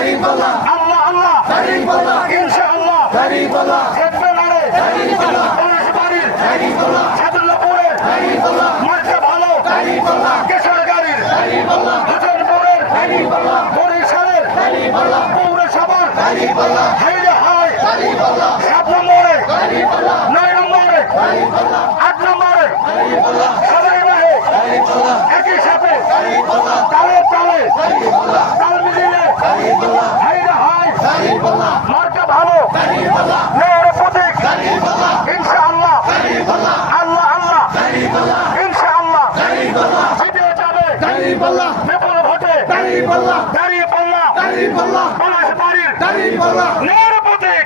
আল্লাহ আল্লাহ ইনশাআল্লাহ জিতবে লড়ে পুলিশ বাড়ির সাদুল্লাহপুরের মার্কা ভালো কেশর গাড়ির হাসানপুরের বরিশালের পৌরসভার হাইরে হাই 7 নম্বরে 9 নম্বরে 8 নম্বরে সবাই রহে একই সাথে তালে তালে তাল মিলিয়ে হাইরে হাই মার্কা ভালো নেওয়ার প্রতীক ইনশাআল্লাহ আল্লাহ আল্লাহ ইনশাআল্লাহ জিতে যাবে বিপুল ভোটে দাঁড়িয়ে পাল্লা পুলিশ বাড়ির নেওয়ার প্রতীক